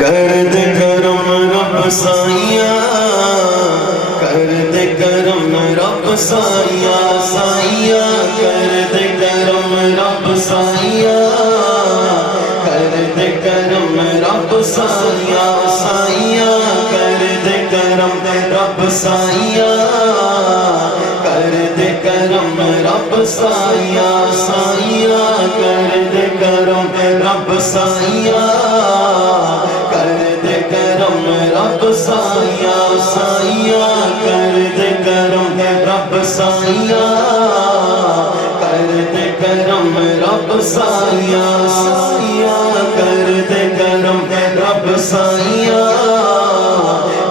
کر دے کرم رب سائیاں، کر دے کرم رب سائیاں، سائیاں کر دے کرم رب سائیاں، کر دے کرم رب سائیاں، سائیاں کر دے کرم رب سائیاں، کر دے کرم رب سائیاں، سائیاں کر دے کرم رب سائیاں، کر دے کرم رب سائیاں، سائیاں کر دے کرم رب سائیاں، کر دے کرم رب سائیاں، سائیاں کر دے کرم رب سائیاں،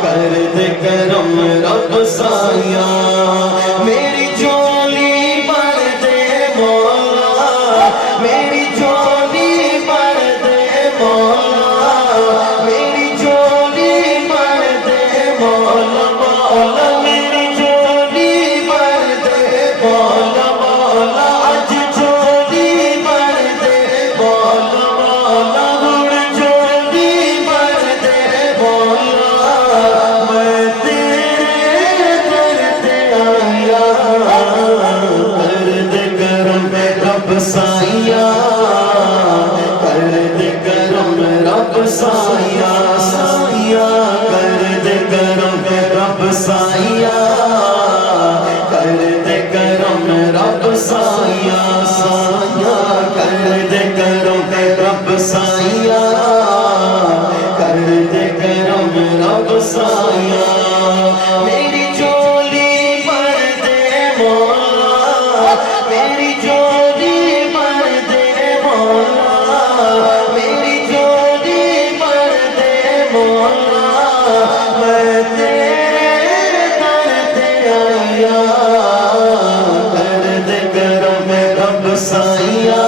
کر دے کرم رب سائیاں، میری جھولی بھر دے مولا، میری جھولی بھر دے مولا، میری جھولی بھر دے مولا، مولا میری جھولی بھر دے مولا، مولا اج جھولی بھر دے مولا، مولا ہن جھولی بھر دے مولا، میں تیرے در تے آیا، کر دے کرم رب سائیاں، کر دے کرم رب سائیاں، سائیاں کر دے کرم رب سائیاں، کر دے کرم رب سائیاں، سائیاں کر دے کرم رب سائیاں، کر دے کرم رب سائیاں، میری جھولی بھر دے مولا، میری جھولی بھر دے مولا، میری جھولی بھر دے مولا، میں تیرے در تے آیا، کر دے کرم رب سائیاں،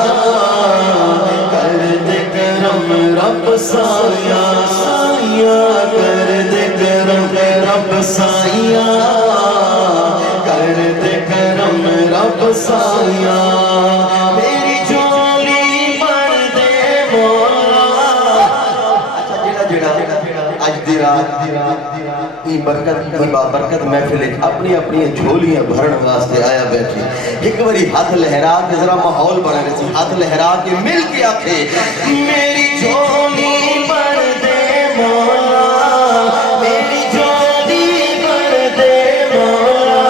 کر دے کرم رب سائیاں، سائیاں کر دے کرم رب سائیاں، کر دے کرم رب سائیاں، میری جھولی بھر دے مولا۔ اچھا جڑا اج دی رات ای برکت برکت محفل اپنی اپنی جھولیاں بھرن واسطے آیا بیٹھے، ایک باری ہاتھ لہرا کے ذرا ماحول بنا رہے تھی، ہاتھ لہرا کے مل کے آکھے میری جھولی بھر دے مولا، میری جھولی بھر دے مولا،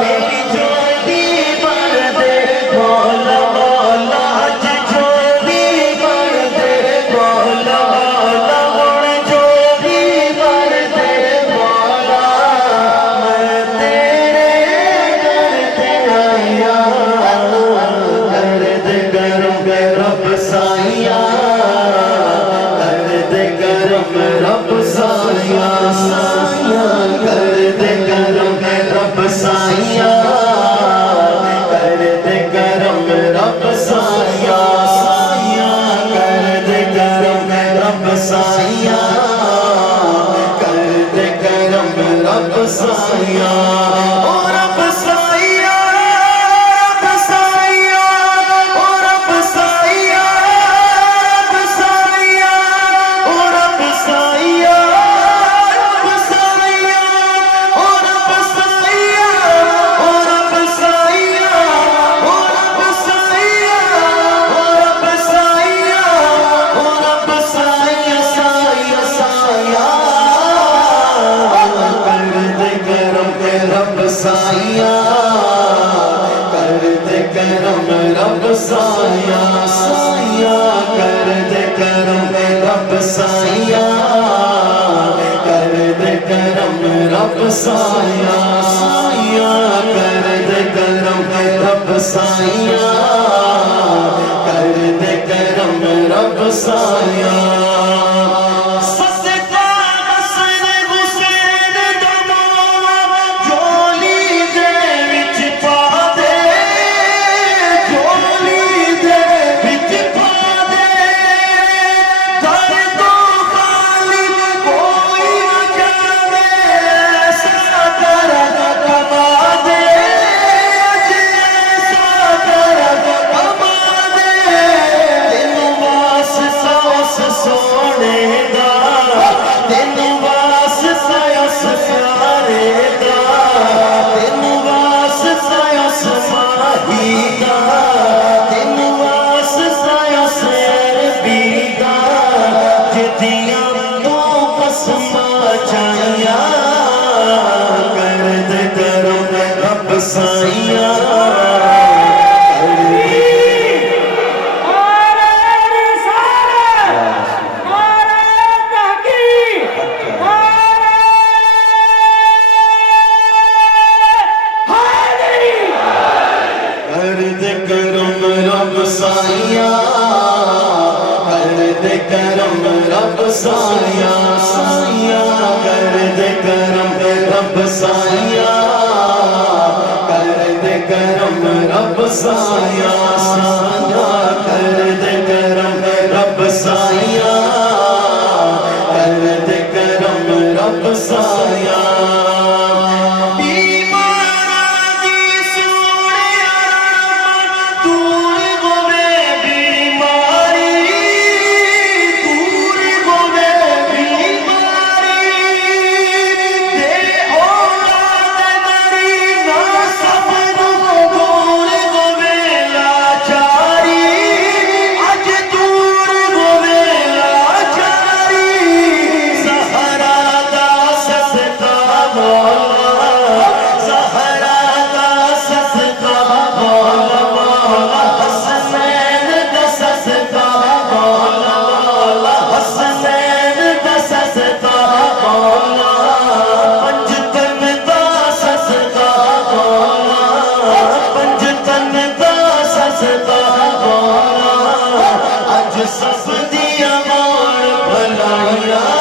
میری جھولی بھر دے مولا، مولا اج جھولی بھر دے مولا، مولا ہن جھولی بھر دے مولا، میں تیرے در تے آیا، کر دے کرم رب سائیاں، کر دے کرم رب سائیاں، سائیاں کر دے کرم رب سائیاں، کر دے کرم رب سائیاں، سائیاں کر دے کرم رب سائیاں، کر دے کرم رب سائیاں، او رب سائیاں، رب سائیاں، او رب سائیاں، رب سائیاں، او رب سائیاں، رب سائیاں، او رب سائیاں، او رب سائیاں، او رب سائیاں، او رب سائیاں، او رب سائیاں، سائیاں سائیاں کر دے کرم رب سائیاں، کر دے کرم رب سائیاں، سائیاں کر دے کرم رب سائیاں، کر دے کرم رب سائیاں، سائیاں کر دے کرم رب سائیاں، کر دے کرم رب سائیاں، صدقہ حسن حسین دا مولا، جھولی دے وچ پا دے، جھولی دے وچ پا دے، در تو خالی کوئی نہ جاوے، ایسا کرم کما دے، اج ایسا کرم کما دے، تینوں واسطہ اس دیا تو قسم چاہیا کر دے کرم رب سائیا سایہ سایہ کر دے کرم رب سایہ کر دے کرم رب سایہ سایہ کر دے کرم رب سایہ کر دے کرم رب سایہ سب دیا مار بھلائیا